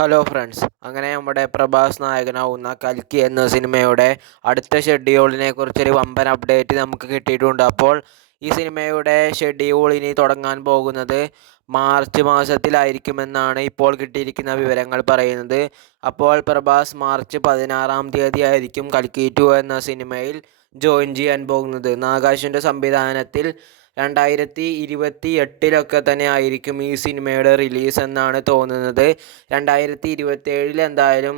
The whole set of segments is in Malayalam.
ഹലോ ഫ്രണ്ട്സ്, അങ്ങനെ നമ്മുടെ പ്രഭാസ് നായകനാവുന്ന കൽക്കി എന്ന സിനിമയുടെ അടുത്ത ഷെഡ്യൂളിനെ കുറിച്ചൊരു വമ്പൻ അപ്ഡേറ്റ് നമുക്ക് കിട്ടിയിട്ടുണ്ട്. അപ്പോൾ ഈ സിനിമയുടെ ഷെഡ്യൂൾ ഇനി തുടങ്ങാൻ പോകുന്നത് മാർച്ച് മാസത്തിലായിരിക്കുമെന്നാണ് ഇപ്പോൾ കിട്ടിയിരിക്കുന്ന വിവരങ്ങൾ പറയുന്നത്. അപ്പോൾ പ്രഭാസ് മാർച്ച് 16-ാം തീയതി ആയിരിക്കും കൽക്കി 2 എന്ന സിനിമയിൽ ജോയിൻ ചെയ്യാൻ പോകുന്നത്. നാഗാർജുനൻ്റെ സംവിധാനത്തിൽ 2028 തന്നെ ആയിരിക്കും ഈ സിനിമയുടെ റിലീസ് എന്നാണ് തോന്നുന്നത്. 2027 എന്തായാലും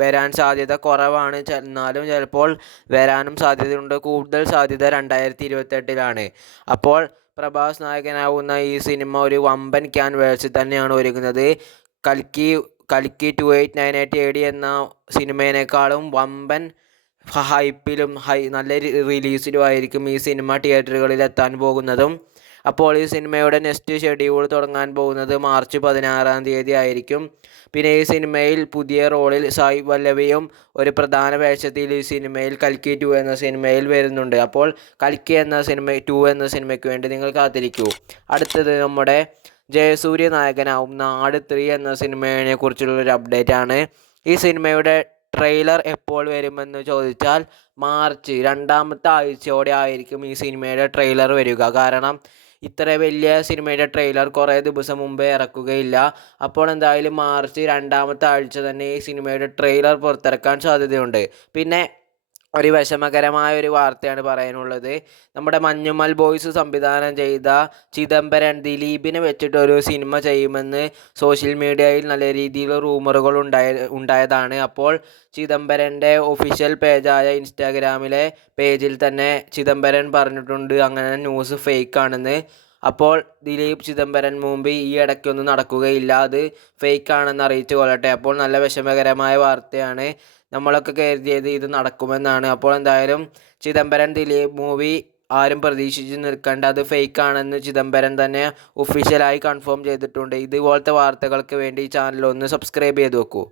വരാൻ സാധ്യത കുറവാണ്. എന്നാലും ചിലപ്പോൾ വരാനും സാധ്യതയുണ്ട്. കൂടുതൽ സാധ്യത 2028 അപ്പോൾ പ്രഭാസ് നായകനാവുന്ന ഈ സിനിമ ഒരു വമ്പൻ ക്യാൻവാസിൽ തന്നെയാണ് ഒരുങ്ങുന്നത്. കൽക്കി 2898 AD എന്ന സിനിമേനേക്കാളും വമ്പൻ ഹൈപ്പിലും നല്ല റിലീസിലും ആയിരിക്കും ഈ സിനിമ തിയേറ്ററുകളിൽ എത്താൻ പോകുന്നതും. അപ്പോൾ ഈ സിനിമയുടെ നെക്സ്റ്റ് ഷെഡ്യൂൾ തുടങ്ങാൻ പോകുന്നത് മാർച്ച് 16-ാം തീയതി ആയിരിക്കും. പിന്നെ ഈ സിനിമയിൽ പുതിയ റോളിൽ സായ് പല്ലവിയും ഒരു പ്രധാന വേഷത്തിൽ ഈ സിനിമയിൽ കൽക്കി 2 എന്ന സിനിമയിൽ വരുന്നുണ്ട്. അപ്പോൾ കൽക്കി എന്ന സിനിമ 2 എന്ന സിനിമയ്ക്ക് വേണ്ടി നിങ്ങൾ കാത്തിരിക്കൂ. അടുത്തത് നമ്മുടെ ജയസൂര്യ നായകനാവും നാട് 3 എന്ന സിനിമയെ കുറിച്ചുള്ളൊരു അപ്ഡേറ്റ് ആണ്. ഈ സിനിമയുടെ ട്രെയിലർ എപ്പോൾ വരുമെന്ന് ചോദിച്ചാൽ മാർച്ച് 2ാമത്തെ ആഴ്ചയോടെ ആയിരിക്കും ഈ സിനിമയുടെ ട്രെയിലർ വരിക. കാരണം ഇത്ര വലിയ സിനിമയുടെ ട്രെയിലർ കുറേ ദിവസം മുമ്പേ ഇറക്കുകയില്ല. അപ്പോൾ എന്തായാലും മാർച്ച് 2ാമത്തെ ആഴ്ച തന്നെ ഈ സിനിമയുടെ ട്രെയിലർ പുറത്തിറക്കാൻ സാധ്യതയുണ്ട്. പിന്നെ ഒരു വിഷമകരമായ ഒരു വാർത്തയാണ് പറയാനുള്ളത്. നമ്മുടെ മഞ്ഞുമൽ ബോയ്സ് സംവിധാനം ചെയ്ത ചിദംബരൻ ദിലീപിനെ വെച്ചിട്ടൊരു സിനിമ ചെയ്യുമെന്ന് സോഷ്യൽ മീഡിയയിൽ നല്ല രീതിയിൽ റൂമറുകൾ ഉണ്ടായതാണ്. അപ്പോൾ ചിദംബരൻ്റെ ഒഫീഷ്യൽ പേജായ ഇൻസ്റ്റാഗ്രാമിലെ പേജിൽ തന്നെ ചിദംബരൻ പറഞ്ഞിട്ടുണ്ട് അങ്ങനെ ന്യൂസ് ഫേക്കാണെന്ന്. അപ്പോൾ ദിലീപ് ചിദംബരൻ മൂവി ഈ ഇടയ്ക്കൊന്നും നടക്കുകയില്ല, അത് ഫേക്കാണെന്ന് അറിയിച്ചു കൊള്ളട്ടെ. അപ്പോൾ നല്ല വിഷമകരമായ വാർത്തയാണ്. നമ്മളൊക്കെ കരുതിയത് ഇത് നടക്കുമെന്നാണ്. അപ്പോൾ എന്തായാലും ചിദംബരൻ ദിലീപ് മൂവി ആരും പ്രതീക്ഷിച്ച് നിൽക്കേണ്ട, അത് ഫേക്കാണെന്ന് ചിദംബരൻ തന്നെ ഒഫീഷ്യലായി കൺഫേം ചെയ്തിട്ടുണ്ട്. ഇതുപോലത്തെ വാർത്തകൾക്ക് വേണ്ടി ഈ ചാനൽ ഒന്ന് സബ്സ്ക്രൈബ് ചെയ്ത് വെക്കൂ.